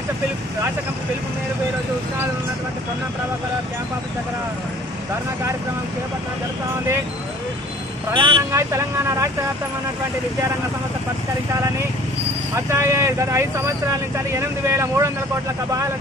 రాష్ట్ర కమిటీ పిలుపు మేరకు ఈరోజు ఉత్తరాలు ఉన్నటువంటి పొన్నం ప్రభాకర్ క్యాంప్ ఆఫీస్ దగ్గర ధర్నా కార్యక్రమం చేపట్టడం జరుగుతూ ఉంది. ప్రధానంగా తెలంగాణ రాష్ట్ర వ్యాప్తంగా ఉన్నటువంటి విద్యారంగ సమస్య పరిష్కరించాలని, అట్లాగే గత 5 సంవత్సరాల నుంచి 8,300 కోట్ల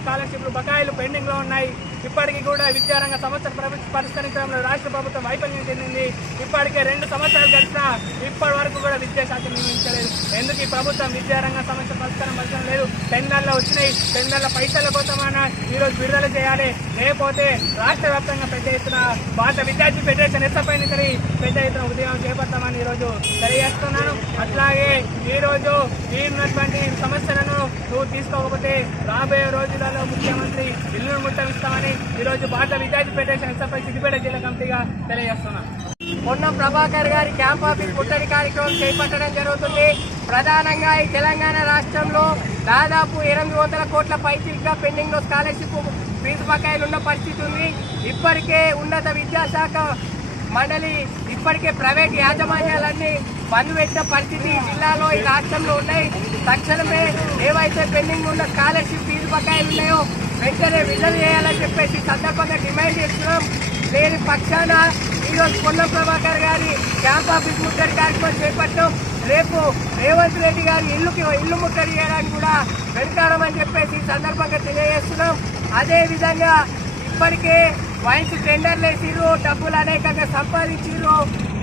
స్కాలర్షిప్లు బకాయిలు పెండింగ్ లో ఉన్నాయి. ఇప్పటికీ కూడా విద్యారంగ సమస్యలు పరిష్కరించడంలో రాష్ట్ర ప్రభుత్వం వైఫల్యం చెందింది. ఇప్పటికే 2 సంవత్సరాలు గడిచినా ఇప్పటి వరకు కూడా విద్యాశాఖ నిర్మించలేదు. ఎందుకు ఈ ప్రభుత్వం విద్యారంగ సమస్య పరిష్కరించడం లేదు? టెండర్లు వచ్చినాయి, టెండర్ల పైసల కోసమైనా ఈరోజు విడుదల చేయాలి, లేకపోతే రాష్ట్ర వ్యాప్తంగా పెద్ద ఎత్తున భారత విద్యార్థి ఫెడరేషన్ ఎస్ఎఫ్ఐ నుంచి పెద్ద ఎత్తున ఉద్యమం చేపడతామని ఈరోజు తెలియజేస్తున్నాను. అట్లాగే ఈరోజు ఈ ఉన్నటువంటి సమస్యలను నువ్వు తీసుకోకపోతే రాబోయే రోజులలో ముఖ్యమంత్రి ఇల్లు ముట్టమిస్తామని ఈరోజు భారత విద్యార్థి ఫెడరేషన్ ఎస్ఎఫ్ఐ సిద్దిపేట జిల్లా కమిటీగా తెలియజేస్తున్నాను. పొన్నం ప్రభాకర్ గారి క్యాంప్ ఆఫీస్ ముట్టడి కార్యక్రమం చేపట్టడం జరుగుతుంది. ప్రధానంగా ఈ తెలంగాణ రాష్ట్రంలో దాదాపు 800 కోట్ల పైచిలుగా పెండింగ్ లో స్కాలర్షిప్ ఫీజు బకాయిలు ఉన్న పరిస్థితి ఉంది. ఇప్పటికే ఉన్నత విద్యాశాఖ మండలి ఇప్పటికే ప్రైవేట్ యాజమాన్యాలన్నీ బంద్ పెట్టిన పరిస్థితి జిల్లాలో ఈ రాష్ట్రంలో ఉన్నాయి. తక్షణమే ఏవైతే పెండింగ్ ఉన్న స్కాలర్షిప్ ఫీజు బకాయిలు ఉన్నాయో వెంటనే విడుదల చేయాలని చెప్పేసి సందర్భంగా డిమాండ్ చేస్తున్నాం. లేని పక్షాన ఈరోజు పొన్నం ప్రభాకర్ గారి క్యాంప్ ఆఫీస్ ముట్టడి కార్యక్రమం చేపట్టాం. రేపు రేవంత్ రెడ్డి గారి ఇల్లు ముట్టడి చేయడానికి కూడా వెళ్తామని చెప్పేసి సందర్భంగా తెలియజేస్తున్నాం. అదేవిధంగా ఇప్పటికే వైన్స్ టెండర్లు వేసిరు, డబ్బులు అనేకంగా సంపాదించారు.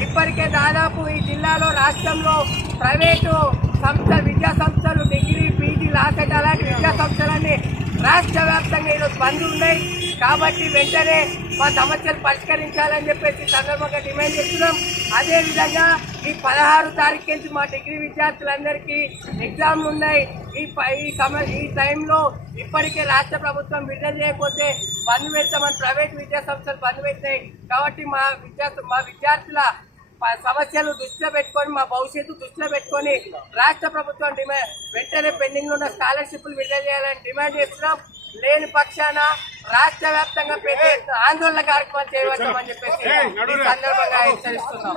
ఇప్పటికే దాదాపు ఈ జిల్లాలో రాష్ట్రంలో ప్రైవేటు సంస్థలు విద్యా సంస్థలు డిగ్రీ పీజీ లాసెట్ అలాంటి విద్యా సంస్థలన్నీ రాష్ట్ర వ్యాప్తంగా ఈరోజు బంద్ ఉన్నాయి. కాబట్టి వెంటనే మా సమస్యలు పరిష్కరించాలని చెప్పేసి సందర్భంగా డిమాండ్ చేస్తున్నాం. అదేవిధంగా ఈ 16 తారీఖు నుంచి మా డిగ్రీ విద్యార్థులందరికీ ఎగ్జామ్లు ఉన్నాయి. ఈ టైంలో ఇప్పటికే రాష్ట్ర ప్రభుత్వం విడుదల చేయకపోతే బంద్ పెడతామని ప్రైవేట్ విద్యా సంస్థలు బంద్ పెట్టాయి. కాబట్టి మా విద్యార్థుల సమస్యలు దృష్టిలో పెట్టుకొని, మా భవిష్యత్తు దృష్టిలో పెట్టుకొని రాష్ట్ర ప్రభుత్వం వెంటనే పెండింగ్ ఉన్న స్కాలర్షిప్లు విడుదల చేయాలని డిమాండ్ చేస్తున్నాం. లేని పక్షాన రాష్ట్ర వ్యాప్తంగా ఆందోళన కార్యక్రమం చేయవచ్చామని చెప్పేసి ఈ సందర్భంగా హెచ్చరిస్తున్నాం.